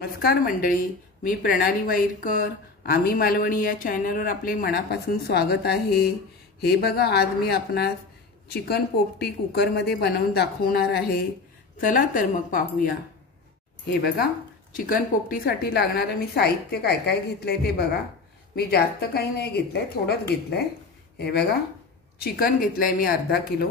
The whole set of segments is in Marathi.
नमस्कार मंडळी, मी प्रणाली वाईरकर. आम्ही मालवणी या चॅनलवर आपले मनापासून स्वागत आहे. हे बघा, आज मी आपणास चिकन पोपटी कुकरमध्ये बनवून दाखवणार आहे. चला तर मग पाहूया. हे बघा, चिकन पोपटीसाठी लागणारे मी साहित्य काय काय घेतलंय ते बघा. मी जास्त काही नाही घेतलंय, थोडंच घेतलंय. हे बघा, चिकन घेतलंय मी अर्धा किलो.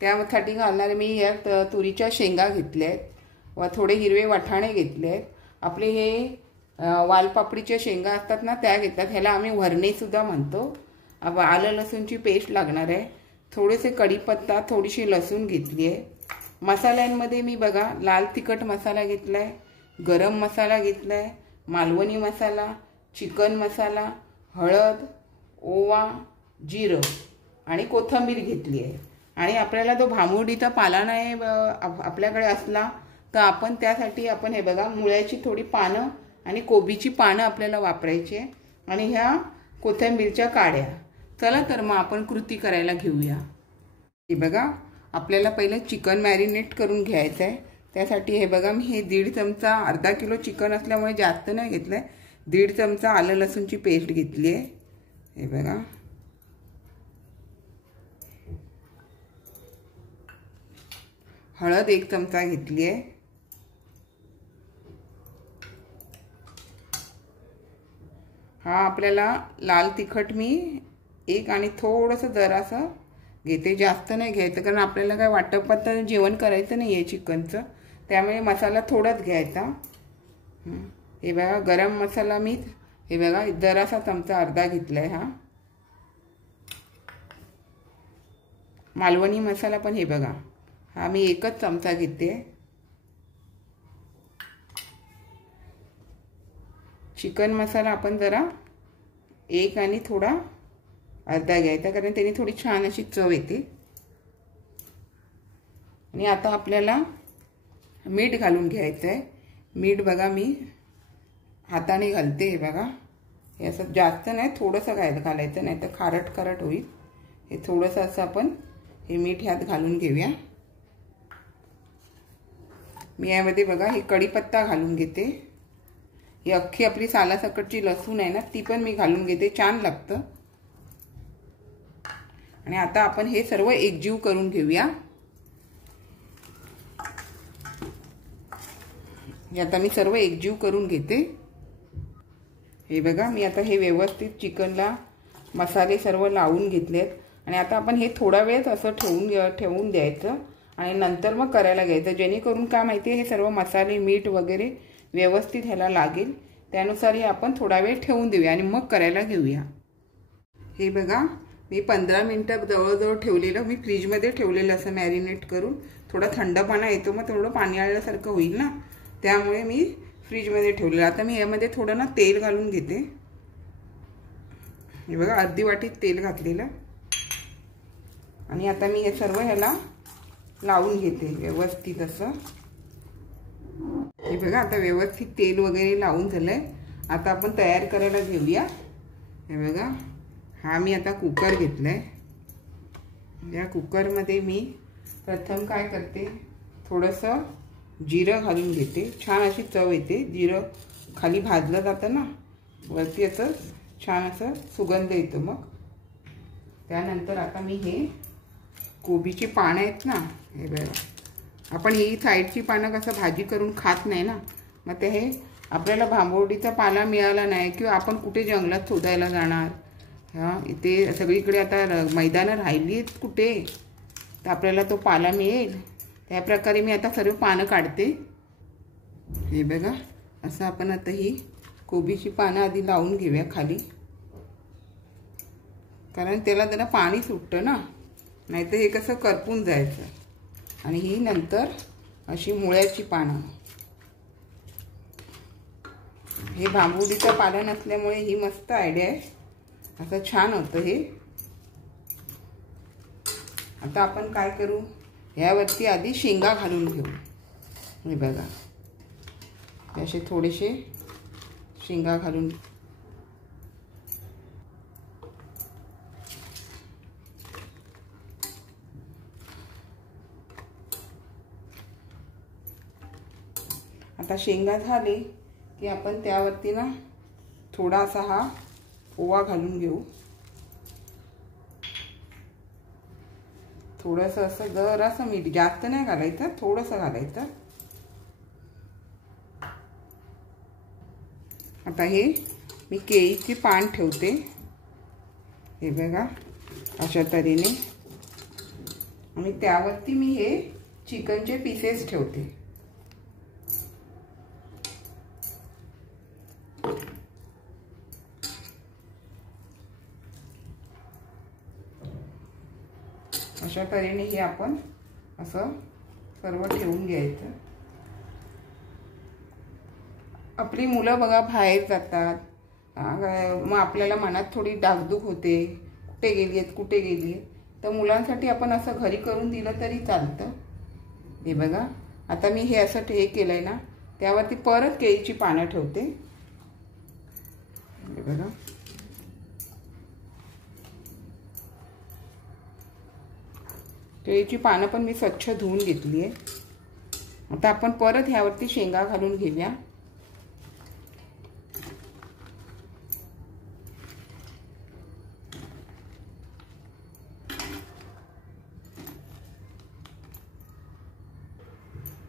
त्यासाठी घालणारे मी यात तुरीच्या शेंगा घेतल्यात व थोडे हिरवे वाटाणे घेतलेत. आपले हे वालपापडीच्या शेंगा असतात ना, त्या घेतात. ह्याला आम्ही वरणे सुद्धा म्हणतो. आलं लसूणची पेस्ट लागणार आहे. थोडेसे कढीपत्ता, थोडीशी लसूण घेतली आहे. मसाल्यांमध्ये मी बघा, लाल तिखट मसाला घेतलाय, गरम मसाला घेतलाय, मालवणी मसाला, चिकन मसाला, हळद, ओवा, जिरं आणि कोथिंबीर घेतली आहे. आणि आपल्याला तो भांबुर्डीचा पाला नाही आपल्याकडे असला तर आपण त्यासाठी हे बघा, मुळ्याची थोडी पानं आणि कोबीची पानं आपल्याला वापरायची आहे आणि ह्या कोथिंबीरच्या काड्या. चला तर मग आपण कृती करायला घेऊया. हे बघा, आपल्याला पहिलं चिकन मॅरिनेट करून घ्यायचं आहे. त्यासाठी हे बघा, मी हे 1.5 चमचा, अर्धा किलो चिकन असल्यामुळे जास्त नाही घेतलं आहे, 1.5 चमचा आलं लसूणची पेस्ट घेतली आहे. हे बघा, हळद 1 चमचा घेतली आहे. हा आपल्याला लाल तिखट मी 1 आणि थोडंसं जरासं घेते, जास्त नाही घ्यायचं, कारण आपल्याला काय वाटपात जेवण करायचं नाही आहे चिकनचं, त्यामुळे मसाला थोडाच घ्यायचा. हे बघा, गरम मसाला मी हे बघा जरासा चमचा अर्धा घेतलाय. हा मालवणी मसाला पण हे बघा, हा मी 1च चमचा घेते. चिकन मसाला आपण जरा 1 आणि थोडा अर्धा घ्यायचा, कारण त्याने थोडी छान अशी चव येते. आणि आता आपल्याला मीठ घालून घ्यायचं आहे. मीठ बघा, मी हाताने घालते. हे बघा, हे असं जास्त नाही, थोडंसं घालायचं, नाही तर खारट खारट होईल. हे थोडंसं असं आपण हे मीठ ह्यात घालून घेऊया. मी यामध्ये बघा हे कढीपत्ता घालून घेते. ही अख्खी आपली सालासकटची लसूण आहे ना, ती पण मी घालून घेते, छान लागतं. आणि आता आपण हे सर्व एकजीव करून घेऊया. आता मी सर्व एकजीव करून घेते. हे बघा, मी आता हे व्यवस्थित चिकनला मसाले सर्व लावून घेतलेत. आणि आता आपण हे थोडा वेळ असं ठेवून द्यायचं आणि नंतर मग करायला घ्यायचं, जेणेकरून काय माहिती आहे, हे सर्व मसाले मीठ वगैरे व्यवस्थित ह्याला लागेल. त्यानुसार हे आपण थोडा वेळ ठेवून देऊया आणि मग करायला घेऊया. हे बघा, मी 15 मिनिटं जवळजवळ ठेवलेलं, मी फ्रीजमध्ये ठेवलेलं असं मॅरिनेट करून. थोडा थंडपणा येतो, मग थोडं पाणी आल्यासारखं होईल ना, त्यामुळे मी फ्रीजमध्ये ठेवलेलं. आता मी यामध्ये थोडं ना तेल घालून घेते. हे बघा, अर्धी वाटी तेल घातलेलं. आणि आता मी हे सर्व ह्याला लावून घेते व्यवस्थित असं. हे बघा, आता व्यवस्थित तेल वगैरे लावून झालंय. आता आपण तयार करायला घेऊया. हे बघा, हा मी आता कुकर घेतलाय. या कुकरमध्ये मी प्रथम काय करते, थोडंसं जिरं घालून घेते. छान अशी चव येते, जिरं खाली भाजलं जातं ना, वरती असं छान असं सुगंध येतो. मग त्यानंतर आता मी हे कोबीची पानं आहेत ना, हे बघा, आपण ही साईडची पानं कसं भाजी करून खात नाही ना, मग ते हे आपल्याला भांबुर्डीचा पाला मिळाला नाही किंवा आपण कुठे जंगलात शोधायला जाणार, इथे सगळीकडे आता मैदानं राहिली आहेत कुठे, तर आपल्याला तो पाला मिळेल. त्याप्रकारे मी आता सर्व पानं काढते. हे बघा, असं आपण आता ही कोबीची पानं आधी लावून घेऊया खाली, कारण त्याला जरा पाणी सुटतं ना, नाहीतर हे कसं करपून जायचं. आणि ही नंतर अशी मुळ्याची पानं. हे भांबुर्डीचा पाला नसल्यामुळे ही मस्त आयडिया आहे, असं छान होतं हे. आता आपण काय करू, ह्यावरती आधी शेंगा घालून घेऊ. हे बघा, असे थोडेसे शेंगा घालून. आता शेंगा झाले की आपण त्यावरती ना थोडासा हा ओवा घालून घेऊ. थोडंसं असं जरासं मीठ, जास्त नाही घालायचं, थोडंसं घालायचं. आता हे मी केळीची पान ठेवते. हे बघा अशा तऱ्हेने, आणि त्यावरती मी हे चिकनचे पीसेस ठेवते. अशा तऱ्हेने हे आपण असं सर्व ठेवून घ्यायचं. आपली मुलं बघा बाहेर जातात, मग आपल्याला मनात थोडी डागडुग होते, कुठे गेली आहेत कुठे गेली आहेत. तर मुलांसाठी आपण असं घरी करून दिलं तरी चालतं. हे बघा आता मी हे असं हे केलंय ना, त्यावरती परत केळीची पानं ठेवते. हे बघा केळीची पानं पण मी स्वच्छ धुवून घेतली आहे. आता आपण परत ह्यावरती शेंगा घालून घेऊया.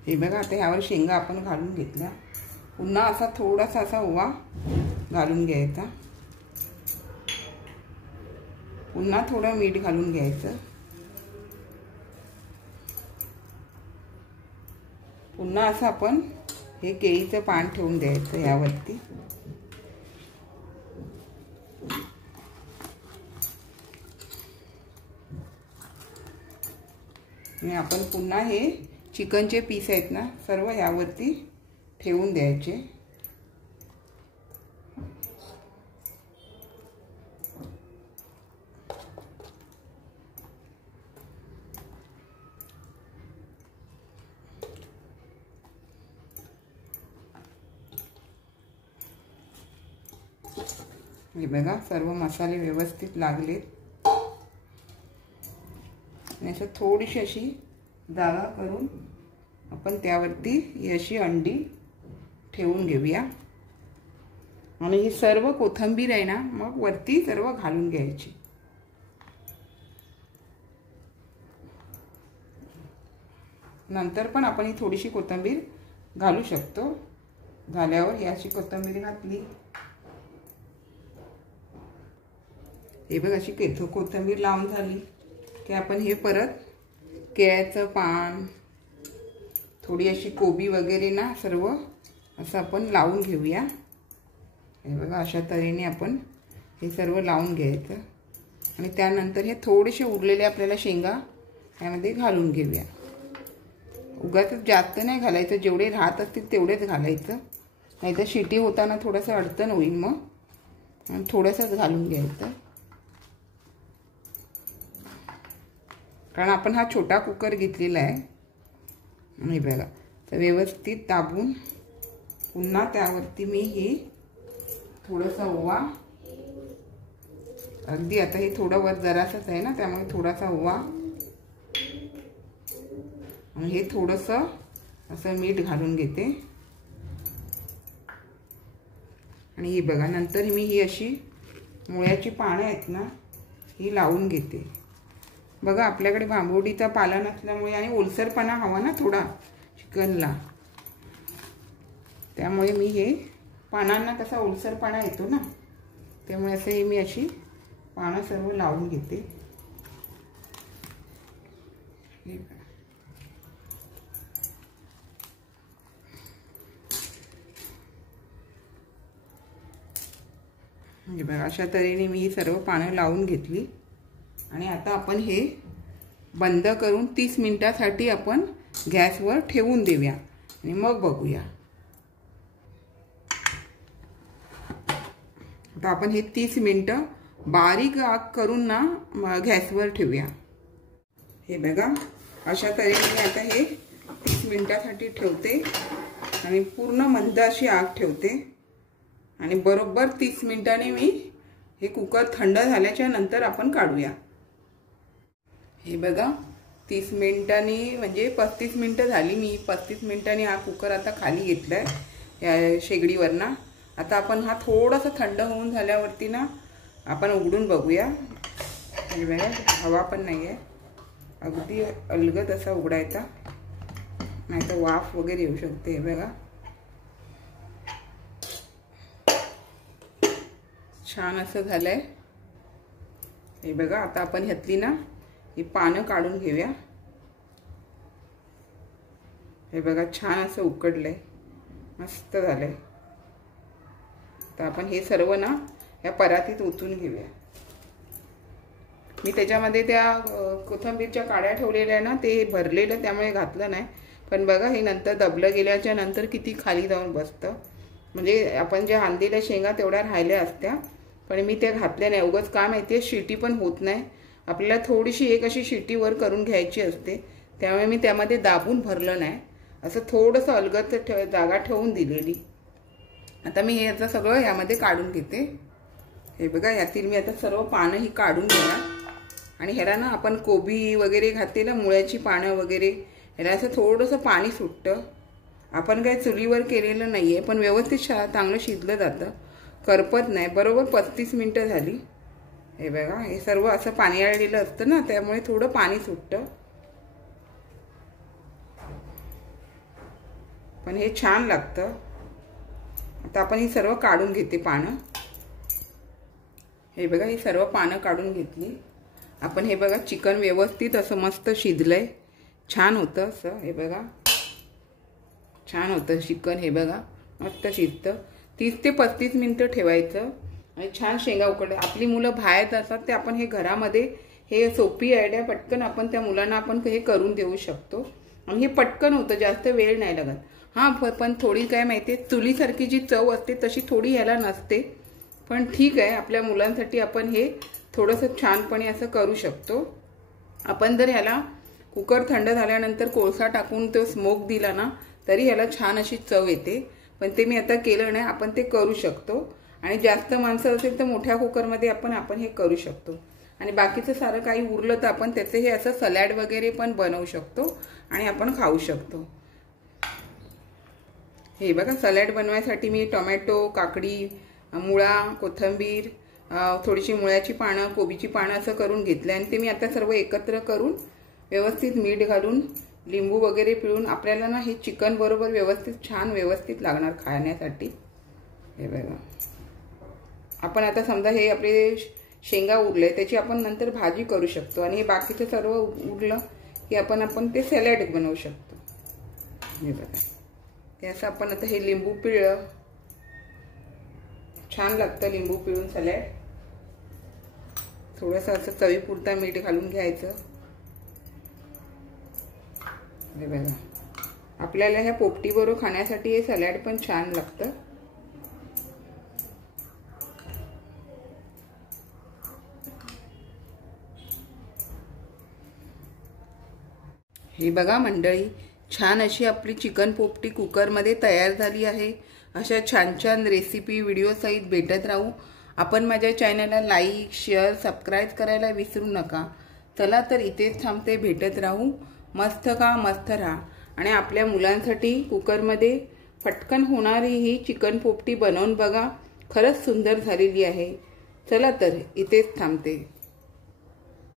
हे बघा आता ह्यावर शेंगा आपण घालून घेतल्या. पुन्हा असा थोडासा असा ओवा घालून घ्यायचा. पुन्हा थोडं मीठ घालून घ्यायचं. पुन्हा असं आपण हे केळीचं पान ठेवून द्यायचं यावरती. आणि आपण पुन्हा हे चिकनचे पीस आहेत ना सर्व यावरती ठेवून द्यायचे. हे बघा सर्व मसाले व्यवस्थित लागलेत. आणि असं थोडीशी अशी जागा करून आपण त्यावरती ही अशी अंडी ठेवून घेऊया. आणि ही सर्व कोथिंबीर आहे ना मग वरती सर्व घालून घ्यायची. नंतर पण आपण ही थोडीशी कोथिंबीर घालू शकतो. झाल्यावर ही अशी कोथिंबीर घातली. हे बघ अशी कोथिंबीर लावून झाली की आपण हे परत केळ्याचं पान, थोडी अशी कोबी वगैरे ना सर्व असं आपण लावून घेऊया. हे बघा अशा तऱ्हेने आपण हे सर्व लावून घ्यायचं. आणि त्यानंतर हे थोडेसे उरलेले आपल्याला शेंगा यामध्ये घालून घेऊया. उगाच जास्त नाही घालायचं, जेवढे राहत असतील तेवढेच घालायचं, नाहीतर शिटी होताना थोडंसं अडचण होईल. मग थोडंसंच घालून घ्यायचं, कारण आपण हा छोटा कुकर घेतलेला आहे. हे बघा तर व्यवस्थित दाबून पुन्हा त्यावरती मी हे थोडासा ओवा, अगदी आता हे थोडं वर जरासंच आहे ना त्यामुळे थोडासा ओवा आणि हे थोडंसं असं मीठ घालून घेते. आणि हे बघा नंतर मी ही अशी मुळ्याची पानं आहेत ना ही लावून घेते. बघा आपल्याकडे बांबुडीचा पाला नसल्यामुळे आणि ओलसरपणा हवा ना थोडा चिकनला, त्यामुळे मी हे पानांना कसा ओलसरपणा येतो ना, त्यामुळे असं हे मी अशी पानं सर्व लावून घेते. म्हणजे बघा अशा तऱ्हेने मी ही सर्व पानं लावून घेतली. आणि आता आपण हे बंद करून 30 मिनिटासाठी आपण गॅसवर ठेवून देऊया आणि मग बघूया. आता आपण हे 30 मिनिटं बारीक आग करून ना गॅसवर ठेवूया. हे बघा अशा तऱ्हेने आता हे 30 मिनिटासाठी ठेवते आणि पूर्ण मंद अशी आग ठेवते. आणि बरोबर 30 मिनिटांनी मी हे कुकर थंड झाल्याच्या नंतर आपण काढूया. हे बघा 30 मिनिटांनी म्हणजे 35 मिनिटं झाली. मी 35 मिनिटांनी हा कुकर आता खाली घेतलाय. या शेगडीवरनं. आता आपण हा थोडासा थंड होऊन झाल्यावरती ना आपण उघडून बघूया. हे बघा हवा पण नाही आहे, अगदी अलगद असा उघडायचा, नाही तर वाफ वगैरे येऊ शकते. हे बघा छान असं झालंय. हे बघा आता आपण ह्यातली ना ही पानं काढून घेऊया. हे बघा छान असं उकडलंय, मस्त झालंय. तर आपण हे सर्व ना या परातीत ओतून घेऊया. मी त्याच्यामध्ये त्या कोथिंबीरच्या काड्या ठेवलेल्या ना ते भरलेलं, त्यामुळे घातलं नाही. पण बघा हे नंतर दबलं गेल्याच्या नंतर किती खाली जाऊन बसतं. म्हणजे आपण ज्या आणलेल्या शेंगा तेवढ्या राहिल्या असत्या, पण मी त्या घातल्या नाही. उगाच का माहिती आहे शिटी पण होत नाही. आपल्याला थोडीशी एक अशी शिटी वर करून घ्यायची असते, त्यामुळे मी त्यामध्ये दाबून भरलं नाही. असं थोडंसं अलगद जागा ठेवून दिलेली. आता मी हे याचं सगळं यामध्ये काढून घेते. हे बघा यातील मी आता सर्व पानं ही काढून घेणार. आणि ह्याला ना आपण कोबी वगैरे घातले ना, मुळ्याची पानं वगैरे, ह्याला असं थोडंसं पाणी सुटतं. आपण काय चुलीवर केलेलं नाही आहे, पण व्यवस्थित चांगलं शिजलं जातं, करपत नाही. बरोबर 35 मिनटं झाली. हे बघा हे सर्व असं पाणी आलेलं असतं ना, त्यामुळे थोडं पाणी सुटतं, पण हे छान लागतं. आता आपण ही सर्व काढून घेते पानं. हे बघा ही सर्व पानं काढून घेतली आपण. हे बघा चिकन व्यवस्थित असं मस्त शिजलंय, छान होतं असं. हे बघा छान होतं चिकन. हे बघा मस्त शिजतं. 30 ते 35 मिनटं ठेवायचं आणि छान शेंगा उकडल्या. आपली मुलं बाहेर असतात, ते आपण हे घरामध्ये, हे सोपी आयडिया, पटकन आपण त्या मुलांना आपण हे करून देऊ शकतो. आणि हे पटकन होतं, जास्त वेळ नाही लागत. हां पण थोडी काय माहिती आहे, चुलीसारखी जी चव असते तशी थोडी ह्याला नसते, पण ठीक आहे. आपल्या मुलांसाठी आपण हे थोडंसं छानपणे असं करू शकतो. आपण जर ह्याला कुकर थंड झाल्यानंतर कोळसा टाकून तो स्मोक दिला ना, तरी ह्याला छान अशी चव येते. पण ते मी आता केलं नाही, आपण ते करू शकतो. आणि जास्त माणसं असेल तर मोठ्या कुकरमध्ये आपण हे करू शकतो. आणि बाकीचं सारं काही उरलं तर आपण त्याचे हे असं सलाड वगैरे पण बनवू शकतो आणि आपण खाऊ शकतो. हे बघा सलाड बनवायसाठी मी टोमॅटो, काकडी, मुळा, कोथिंबीर, थोडीशी मुळ्याची पानं, कोबीची पानं असं करून घेतलं. आणि ते मी आता सर्व एकत्र करून व्यवस्थित मीठ घालून लिंबू वगैरे पिळून आपल्याला ना हे चिकन बरोबर व्यवस्थित लागणार खाण्यासाठी. हे बघा आपण आता समजा हे आपले शेंगा उरले, त्याची आपण नंतर भाजी करू शकतो. आणि हे बाकीचं सर्व उरलं की आपण ते सॅलड बनवू शकतो. हे बघा ते असं आपण आता हे लिंबू पिळलं, छान लागतं लिंबू पिळून सॅलड. थोडंसं असं चवीपुरता मीठ घालून घ्यायचं. हे बघा आपल्याला ह्या पोपटीबरोबर खाण्यासाठी हे सॅलड पण छान लागतं. हे बघा मंडळी, छान अशी आपली चिकन पोपटी कुकरमध्ये तयार झाली आहे. अशा छान छान रेसिपी व्हिडिओसहित भेटत राहू. आपण माझ्या चॅनलला लाईक, शेअर, सबस्क्राईब करायला विसरू नका. चला तर इथेच थांबते, भेटत राहू. मस्त खा, मस्त राहा. आणि आपल्या मुलांसाठी कुकरमध्ये फटकन होणारी ही चिकन पोपटी बनवून बघा, खरंच सुंदर झालेली आहे. चला तर इथेच थांबते.